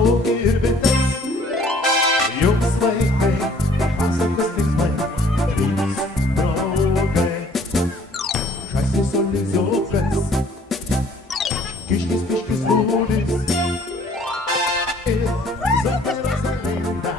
suaugę ir bites. Jums vaikai, pasakos tikslai, trys draugai. Žąsis oliziukas, kiškis, piškis, lūlis. Ir Zofia Rosalinda,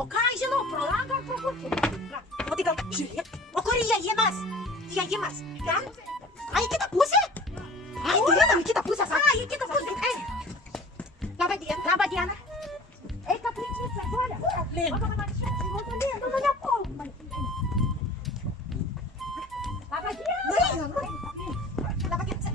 O ką aš žinau, pro langą ar pro kurį? O tai gal, žiūrėk, o kur įėjimas? Įėjimas, ten? Ai, į kitą pusę? Ai, tai einam į kitą pusę, sako. Ai, į kitą pusę, ei. Labą dieną. Labą dieną. Ei, kapričias, Zolė. Lin. O, man čia, Lin, nu nepulk man. Labą dieną. Lin. Labą dieną.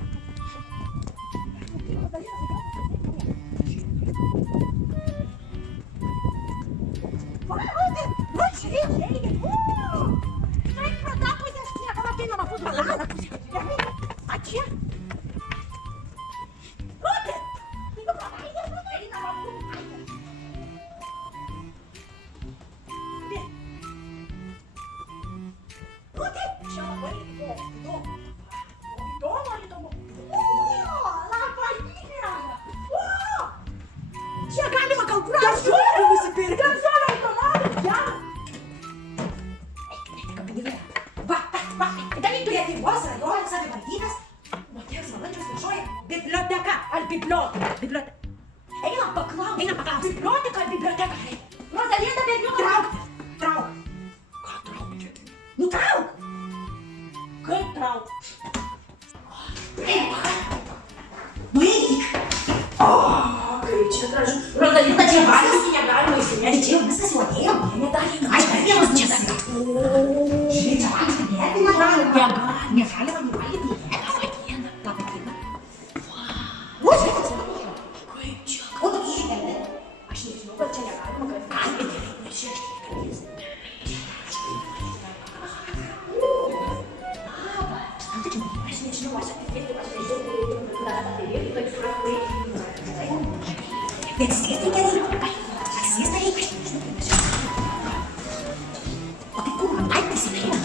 Čia galima gal gražuolį nusipirkti. Gražuolį automatą, gerai. Va, dalyk turėti vos rajono savivaldybės moters valandžiaus viešoji biblioteka ar biblioteka. Einam paklaus. Biblioteka ar biblioteka? Rosalinda berniuką. Trauk. Ką traukti? Nu trauk. Kaip trauk? Nu eik. Kaip čia gražu. Rosalinda, čia valgyti negalima įsimėti. Čia jau viskas jau atėjo. Negalima. Aš dar vienas čia dar. Žiūrėk, čia valgyti negalima. Negalima valgyti. Labą dieną. O, žiūrėk. Kaip čia? O, tu žiūrėk. Aš nežinau, kad čia negalima. Galima gerai. Nešiek. Aš nežinau, aš atitėsiu, aš nežinau. Bet sėsti gerai. Sėsti reikia. O tai kur man daiktas įdėjo?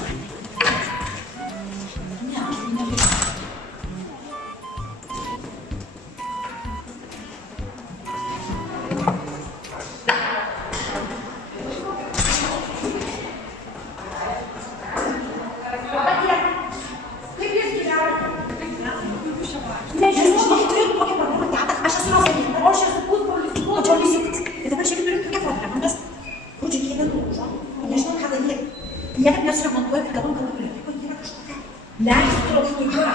Niekad nesuremontuoja, kad galvom bibliotekoje yra kažkokia leistro knyga.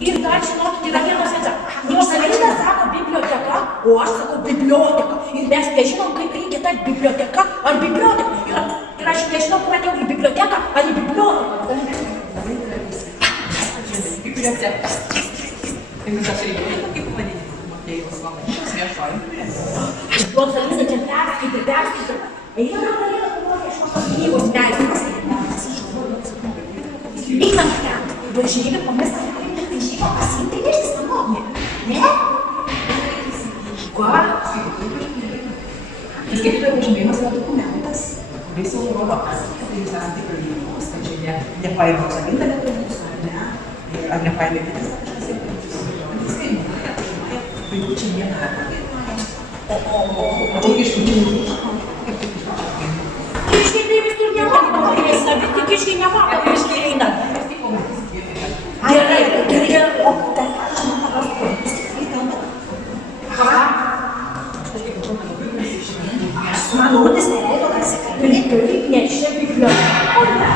Ir dar žinokit, yra vienas vieta. Rosalinda sako biblioteka, o aš sakau biblioteka. Ir mes nežinom, kaip reikia tarp biblioteka ar biblioteka. Ir aš nežinau, kur atėjau į biblioteką ar į biblioteką. Biblioteka. Tai jūs aš reikia, kaip vadinti, mokėjimas valandžios viešoji. Aš Rosalinda čia perskaitė. Einam Rosalinda. Knygos meistras. Einam ten. Važiuokit, pamestas, kaip tik tai žymo pasiimti neštis namo. Ne? Ką? Skaitytojo pažymėjimas yra dokumentas, kuris jau rodo, kad jūs esate tikrai lygos, kad čia nepaėmė Rosalinda lietuvius, ar ne? Ar nepaėmė kitas kažkas ir vaikų čia nėra. O kiškių čia Kiškiai tai visur nemoka, bet kiškiai nemoka, kiškiai eina. Gerai. O tai aš man rodas neleido, kad sakai, taip, ne čia bibliotekoje.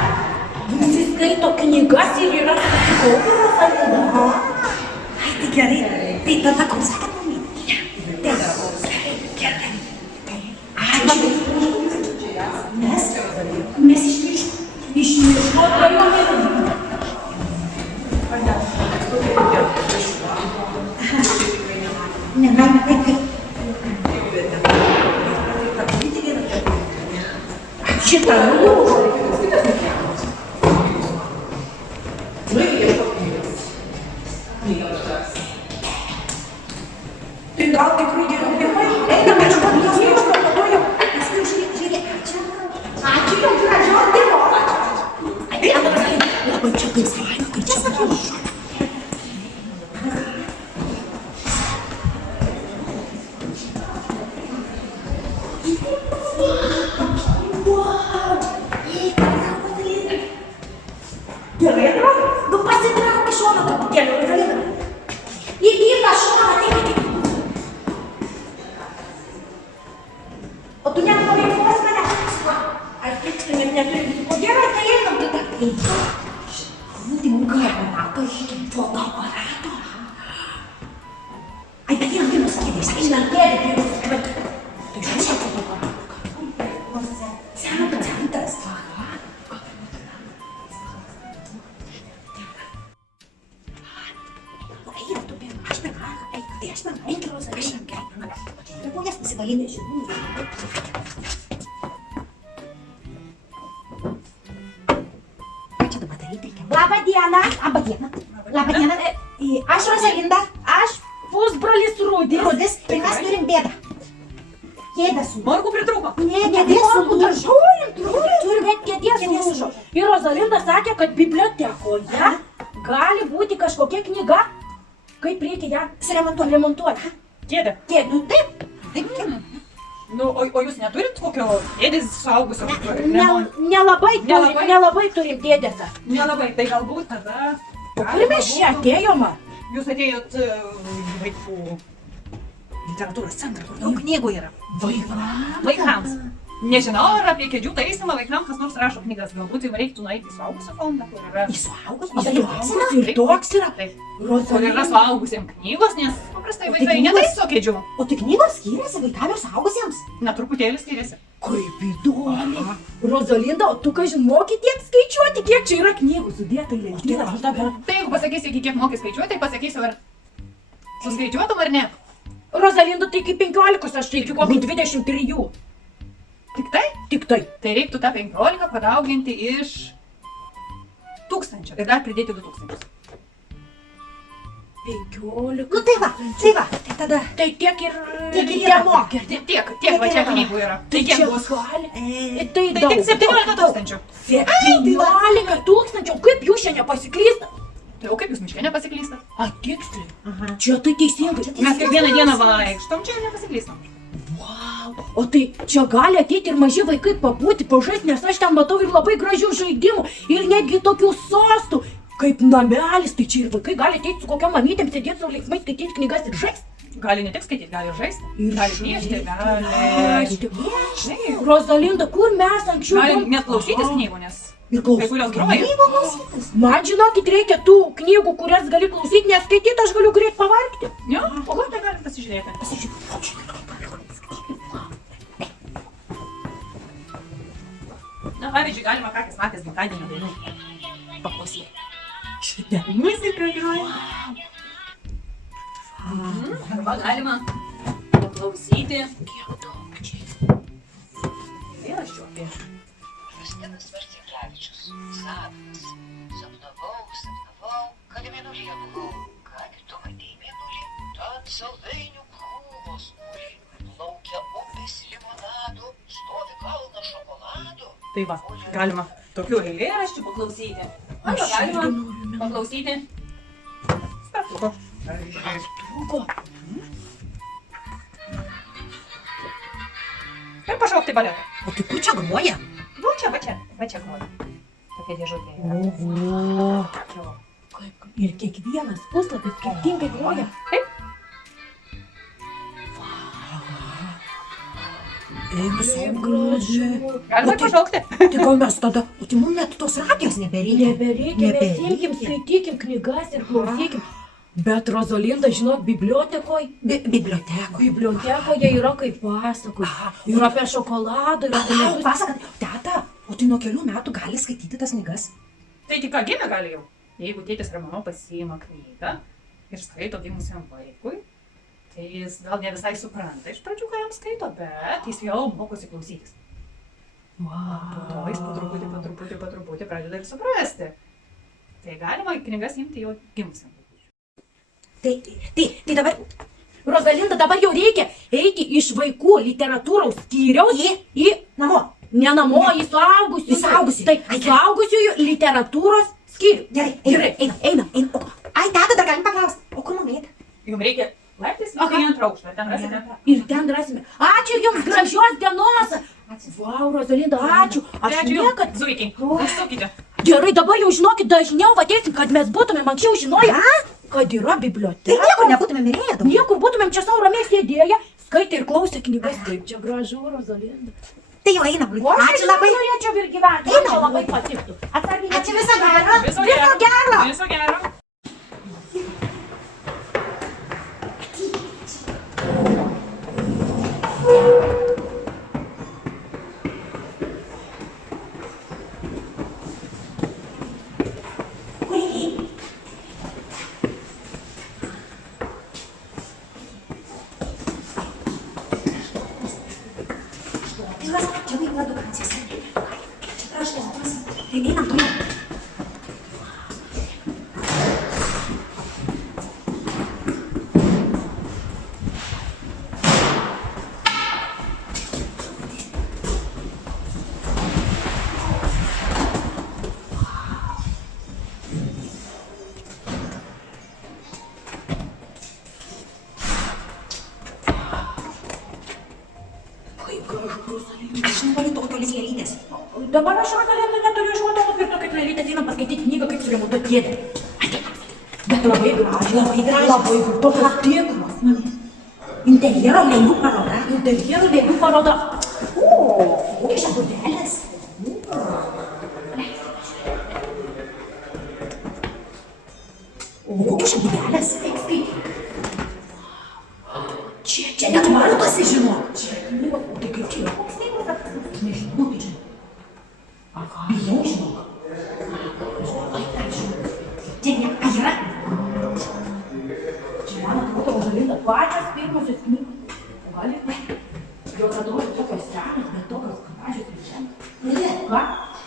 Visi skaito knygas ir yra Super, Rosalinda. Ai, tai gerai. Tai tada klausykit mamytė. Gerai. Ačiū. Mes išmiško paimame. Negalime taip kaip. Šitą nulūžo. Tai gal tikrai geriau pirmai? Einame čia pat jos mėgsto, paduoju. Žiūrėk, ačiū jums gražios dienos. Labai čia kaip faina, kai čia sakiau. Gerai atrodo? Nu pasitrauk iš šono truputėlį, Rozalina. Į kitą šoną, taip. O tu nepaveikos mane? Aš tiksliai neturiu visų. O gerai, tai einam tada. Tai mums aparato reikia. Fotoaparato. Ai, bet yra pirmas kėdės. Einam kėdė. Tai žiūrėk fotoaparato. Centras. Labą dieną. Aš Rosalinda. Aš pusbrolis Rudis. Ir mes turim bėdą. Kėdę sulūžo. Morkų pritrūko. Ne, kėdė sulūžo. Turim, bet kėdė sulūžo. Ir Rosalinda sakė, kad bibliotekoje gali būti kažkokia knyga, kaip reikia ją remontuoti. Kėdė. Kėdė, taip. Nu, o jūs neturit kokio dėdės suaugusio? Nelabai turim dėdėse. Nelabai, tai galbūt tada... Kur mes čia atėjome? Jūs atėjot vaikų literatūros centrą, kur daug knygų yra. Vaikams. Nežinau, ar apie kėdžių taisymą vaikams kas nors rašo knygas. Galbūt jums reiktų nueiti į suaugusio fondą, kur yra... Į suaugusio? Ir toks yra? Taip. Kur yra suaugusiems knygos, nes paprastai vaikai netaiso kėdžių. O tai knygos skiriasi vaikams ir suaugusiems? Na, truputėlį skiriasi. Kaip įdomu. Rosalinda, o tu kažin moki tiek skaičiuoti, kiek čia yra knygų sudėta į lentyną? Tai jeigu pasakysi, kiek moki skaičiuoti, tai pasakysiu, ar suskaičiuotum ar ne. Rosalinda, tai iki 15, aš tai iki kokių 23. Tik tai? Tik tai. Tai reiktų tą 15 padauginti iš 1000 ir dar pridėti 2000. 15. Nu tai va. Tai tada. Tai tiek ir nemoki. Tiek va čia knygų yra. Tai kiek bus? Tai Tai tik 17 000. 17 000? Kaip jūs čia nepasiklystat? Tai o kaip jūs miške nepasiklystat? A, tiksliai. Čia tai teisingai. Mes kiekvieną dieną vaikštom, čia nepasiklystam. Wow. O tai čia gali ateiti ir maži vaikai pabūti, pažaisti, nes aš ten matau ir labai gražių žaidimų, ir netgi tokių sostų, kaip namelis. Tai čia ir vaikai gali ateiti su kokiam mamytėm, sėdėti su linksmai, skaityti knygas ir žaisti. Gali ne tik skaityti, gali ir žaisti. Ir gali piešti, gali... Rosalinda, kur mes anksčiau... Gali net klausytis knygų, nes... Ir kai kurios groja. Man žinokit, reikia tų knygų, kurias gali klausyti, nes skaityti aš galiu greit pavargti. Jo, o gal tai gali pasižiūrėti. Na, pavyzdžiui, galima kakis nakės gimtadienio dainų paklausyti. Šitą Muzika groja. Arba galima paklausyti. kiek daug čia. Eilėraščių apie... Justinas Marcinkevičius, sapnas. Sapnavau, kad mėnulyje buvau, kad tu matei mėnulį, tad saldainių krūvos mūri, plaukia upės limonado, stovi kalnas šokolado. Tai va, galima tokių eilėraščių paklausyti. Arba galima paklausyti spragtuko. Ir pašokti baletą. O tai kur čia groja? Nu, čia, va čia groja. Tokia dėžutė yra. Oho. Ir kiekvienas puslapis skirtingai groja. Taip. Visai graži. Galima pašaukti. Tai gal mes tada, tai mums net tos radijos nebereikia. Nebereikia, mes imkim, skaitykim knygas ir klausykim. Bet Rozalinda, žinok, bibliotekoje yra kaip pasakoj. Ir apie šokoladą, ir apie ledus. Pasakat, teta, o tai nuo kelių metų gali skaityti tas knygas? Tai tik ką gimė gali jau. Jeigu tėtis ar mama pasiima knygą ir skaito gimusiam vaikui, tai jis gal ne visai supranta iš pradžių, ką jam skaito, bet jis jau mokosi klausytis. Po to jis po truputį pradeda ir suprasti. Tai galima knygas imti jau gimusiam vaikui. Tai dabar, Rozalinda, dabar jau reikia eiti iš vaikų literatūros skyriaus į namo. ne namo, į suaugusiųjų. Į suaugusiųjų. Tai suaugusiųjų literatūros skyrių. Gerai, einam. Ai, teta, dar galim paklausti. O kur mama eina? Jums reikia laiptis į antrą aukštą, ten rasite. Ir ten rasime. Ačiū jums, gražios dienos. Vau, Rozalinda, ačiū. Aš niekad... Zuikiai, užsukite. Gerai, dabar jau žinokit, dažniau ateisim, kad mes būtumėm anksčiau žinoję, kad yra biblioteka. Tai niekur nebūtume mirėję dabar. Niekur būtumėm čia savo ramiai sėdėję, skaitė ir klausė knygas. Kaip čia gražu, Rozalinda. Tai jau einam. O Ačiū labai. Norėčiau ir gyventi. Man čia labai patiktų. Atsargiai. Ačiū, viso gero. Viso gero. Viso gero. Čia vaikų edukacijos. Čia prašlotas. Tai einam toliau. Aš nenoriu tokios lėlytės. Dabar aš Rozalinda neturiu iš ko to nupirkto, kad lėlytės einam paskaityti knygą, kaip suremontuoti kėdę. Bet labai gražiai. Labai gražios. Labai tokios tikros. Interjero lėlių paroda. Interjerų lėlių paroda. Kokia čia būdelės? O kokia čia būdelės? Čia net matosi, žinok. Tai kaip čia yra? Koks tai nežinau, tai čia. Bijau, žinok. Čia ne, yra. Čia man atrodo, Rozalinda, pačios pirmosios knygos. Gali? Jos atrodo tokios senos, bet tokios gražios ir čia. Ką?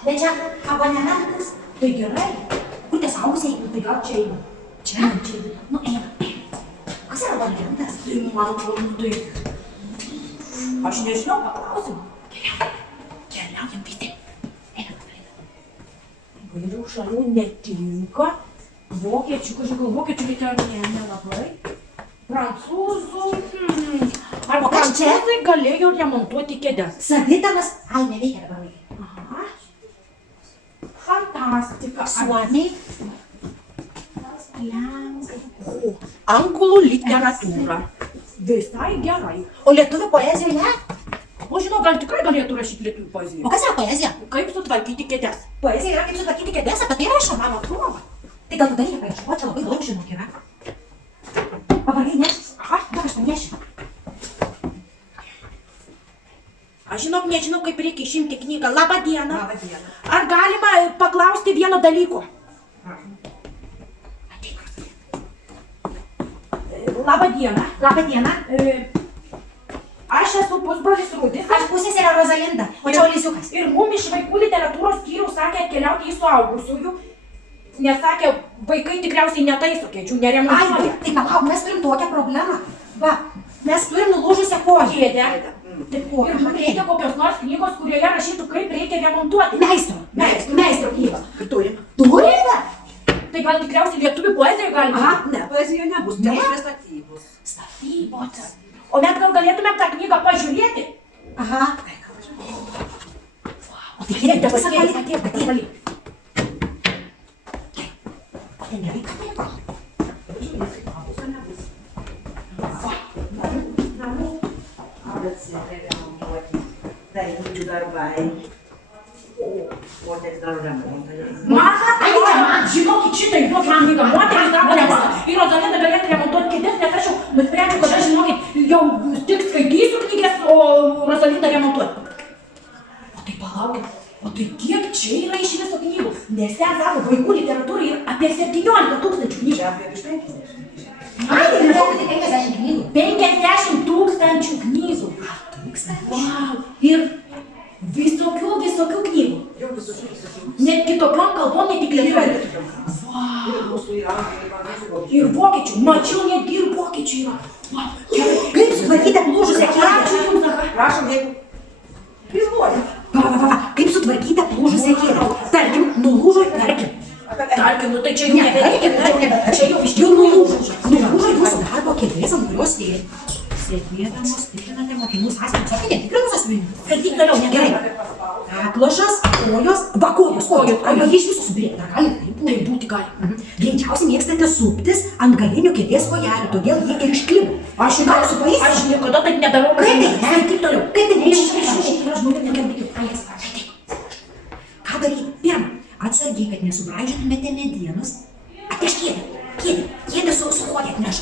Bet čia abonementas. Tai gerai. Kur tie suaugusiai? Tai gal čia eina? Čia? Nu, eina. Kas yra abonementas? Tai man atrodo, tai... Aš nežinau, paklausim. Keliaujam visi. Vairių šalių netinka. Vokiečių, kažkokio vokiečių literatūra nelabai. Prancūzų... Arba O kas čia? prancūzai galėjo remontuoti kėdes. Savitanas. Ai, neveikia dabar vaikai. Aha. Fantastika. Suomiai. Anglų literatūra. Visai gerai. O lietuvių poezijoje ne? O žinau, gal tikrai galėtų rašyti lietuvių poeziją. O kas yra poezija? Kaip sutvarkyti kėdes? Poezija yra kaip sutvarkyti kėdes, apie tai rašo, man atrodo. Tai gal tada reikia paieškoti, čia labai daug žinok yra. Pavargai nešis. Aha, dabar aš panešiu. Aš žinok, nežinau, kaip reikia išimti knygą. Labą dieną. Labą dieną. Ar galima paklausti vieno dalyko? Labą dieną. Labą dieną. Aš esu pusbrolis Rudis. Aš pusseserė Rozalinda, o čia Olisiukas. Ir mum iš vaikų literatūros skyriaus sakė atkeliauti į suaugusiųjų. Nes sakė, vaikai tikriausiai netaiso kėdžių, Ai, neremontuoja. tai palauk, mes turim tokią problemą. Va, mes turim nulūžusią koją. Kėdę. Taip, koją. Ir mums reikia kokios nors knygos, kurioje rašytų, kaip reikia remontuoti. Meistro knygą. Turim. Turime? Tai gal tikriausiai lietuvių poezijoje galima? Aha, Ne, poezija nebus, Ne? čia bus statybos. Statybos. O mes gal galėtumėm tą knygą pažiūrėti? Aha. O tai reikia pasakyti, kad tai ten nereikia. Tarnybų darbai. O moteris daro remontą. Mama, man, žinokit, šitą duok man vaiką, moteris daro remontą. Ir Rozalinda galėtų remontuoti kėdės, nes aš jau nusprendžiau, kad aš, žinokit, jau tik skaitysiu knygas, o Rozalinda remontuoti. O tai palaukit, o tai kiek čia yra iš viso knygų? Nes ten sako, vaikų literatūrai yra apie 17 000 knygų. Čia apie 50. Ai, tai manau, kad 50 knygų. 50 000 knygų. Vau, ir visokių knygų. Jau visokių. Net kitokiom kalbom, ne tik lietuvių. Ir mūsų yra anglų. Ir vokiečių, mačiau, netgi ir vokiečių yra. Vau, gerai. Kaip sutvarkyti lūžusią kėdę? Ačiū jums, Zahra. Prašom, jeigu. Prizuoju. Kaip sutvarkyti lūžusią kėdę? Tarkim, nulūžo, tarkim. Tarkim, nu tai čia jau nebereikia, čia jau iš Jau tikrųjų nulūžo. Nulūžo jūsų darbo kėdės, ant kurios sėdėdamos tikrinate mokinių sąsiavimus. Sakė, netikrinus asmeninius. skaityk toliau, Gerai. negerai. Kaklošas, kojos, kojos. Jie iš visų subėgta, gali taip Tai būti gali. Greičiausiai mėgstate suptis ant galinių kėdės kojelių, todėl jie ir išklibo. Aš gal su paais? Aš niekada taip nedarau. Kaip tai? Skaityk toliau. Kaip tai? Yra žmonių negirdėkit. Ką daryti? Pirma, atsargiai, kad nesubraižytumėte medienos. Atneš kėdę su koja atneš.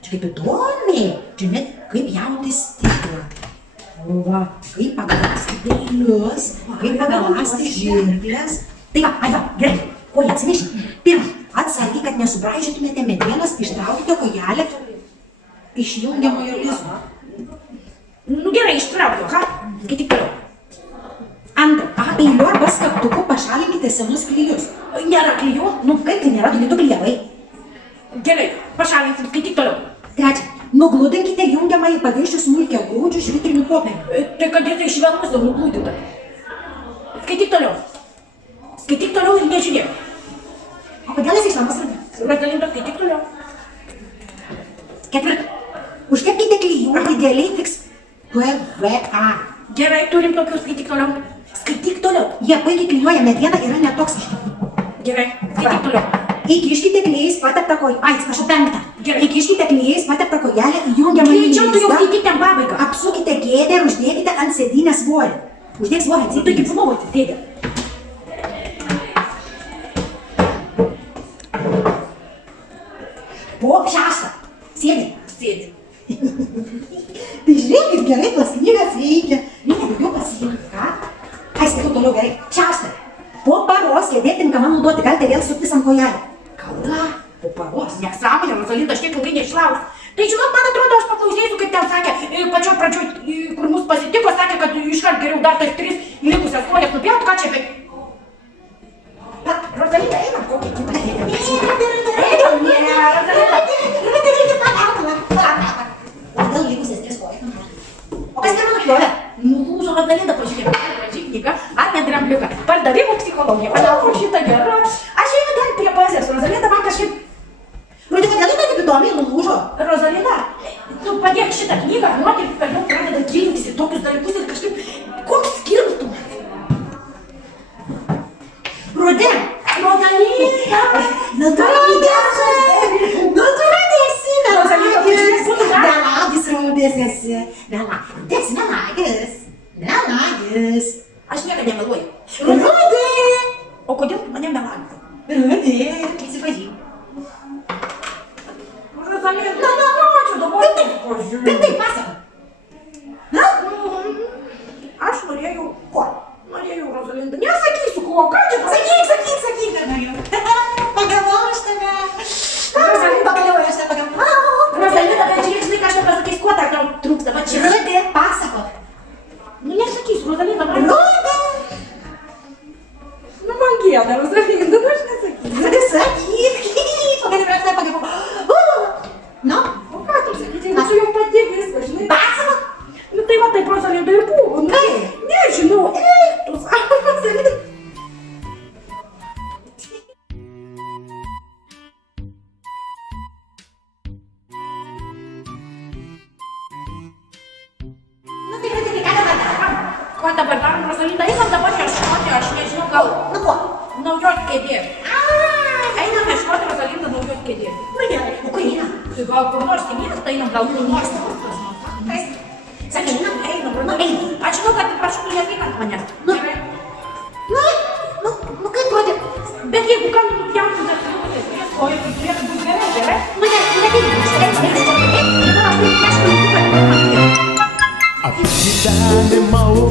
Čia kaip įdomiai, čia net kaip jautis stiklą. O va, kaip pagalasti peilius, kaip pagalasti žirklės. Tai va, gerai, koją atsineši. Pirma, atsargiai, kad nesubraižytumėte medienos, ištraukite kojelę iš jungiamojo lizdo. Nu gerai, ištraukiu, aha. Skaityk toliau. Antra, peiliu arba skaptuku pašalinkite senus klijus. Nėra klijų. Nu kaip tai nėra, tu klijavai. Gerai, pašalinsim, skaityk toliau. Trečia, nugludinkite jungiamąjį paviršių smulkia grūdžių švitrinių popierių. Tai kad jisai švelnus jau nuglūdinta. Skaityk toliau. Skaityk toliau ir nežiūrėk. O kodėl jis išlamas? Rozalinda, skaityk toliau. Ketvirta, užtepkite klijų idealiai fiks PVA. Gerai, turim tokių, skaityk toliau. Skaityk toliau. Jie puikiai klijuoja, mediena yra netoksiška. Gerai, skaityk toliau. Įkiškite klijais pateptą kojelę. Ai, atsiprašau, penktą. Gerai. Įkiškite klijais pateptą kojelę į jungiamąjį Greičiau tu jau lizdą. skaityk ten pabaigą. Apsukite kėdę ir uždėkite ant sėdynės svorį. Uždėk svorį, Nu taigi atsipėkite. buvau atsisėdė. Po šeštą. Sėdi. Sėdžiu. Tai žiūrėk, kaip gerai tos knygas veikia. Reikia daugiau pasiimti, ką? Ai, skaitau toliau gerai. Šešta. Po paros kėdė tinkama naudoti, galite vėl suktis ant kojelį. Kada? Po paros. Nesąmonė, Rozalinda, aš tiek ilgai neišlauksiu. Tai žinok, man atrodo, aš paklausėsiu, kaip ten sakė, pačioj pradžioj, kur mus pasitiko, sakė, kad iškart geriau dar tas 3 likusias kojas nupjaut, ką čia apie... Rozalinda, einam kokį kitą. Kodėl likusias 3 kojas? O kas ten nupjovė? Nulūžo Rozalinda, pažiūrėk, graži knyga apie drambliuką. Pardavimų psichologija. Palauk, šitą gerą. Aš einu ten prie poezijos. Rozalinda man kažkaip... Rūdį, kodėl jinai taip įdomiai nulūžo? Rozalinda, tu padėk šitą knygą, moteris per daug pradeda gilintis į tokius dalykus ir kažkaip... Koks skirtumas? Rūdį! Rozalinda! Natūradėsi, Rozalinda, pažiūrėk, būtų galima. melagis rūdės esi. Melagis, melagis. Melagis. Aš niekada nemeluoju. Rūdį! O kodėl tu mane melagi? Rūdį, įsipažink. Rozalinda, nenočiau dabar. Taip, taip, pasako. Na? Aš norėjau ko? Norėjau, Rozalinda. Nesakysiu ko, ką čia pasakyk? Sakyk dabar jau. Pagavau aš tave. Rozalinda, Pagavau aš tave, pagavau. Rozalinda, bet žiūrėk, žinai, ką aš nepasakys, ko dar tau trūksta, va čia. Rūdį, pasako. Nu nesakysiu, Rozalinda, man... Rūdį. Nu man gėda, Rozalinda, nu aš nesakysiu. Rūdį, sakyk. Pagavau aš tave, pagavau. Nu? O ką tu sakyti, tu jau pati viską, žinai. Pasako. Nu tai va, taip Rozalinda ir buvo. Nu, Kaip? nežinau, tu sako, Rozalinda. Nu tai, Rūdį, ką dabar darom? Ką dabar darom, Rozalinda, einam dabar ieškoti, aš nežinau, gal Nu ko? naujos kėdės. Einam ieškoti, Rozalinda, naujos kėdės. Nu gerai, o kur eina? Tai gal kur nors į miestą einam, gal kur nors. Sakė, Einam, manęs. Nu, kaip rodė, bet jeigu ką, nupjautų dar truputį. O ir turėtų būti gerai, gerai? Nu, ne, Apsitęni mau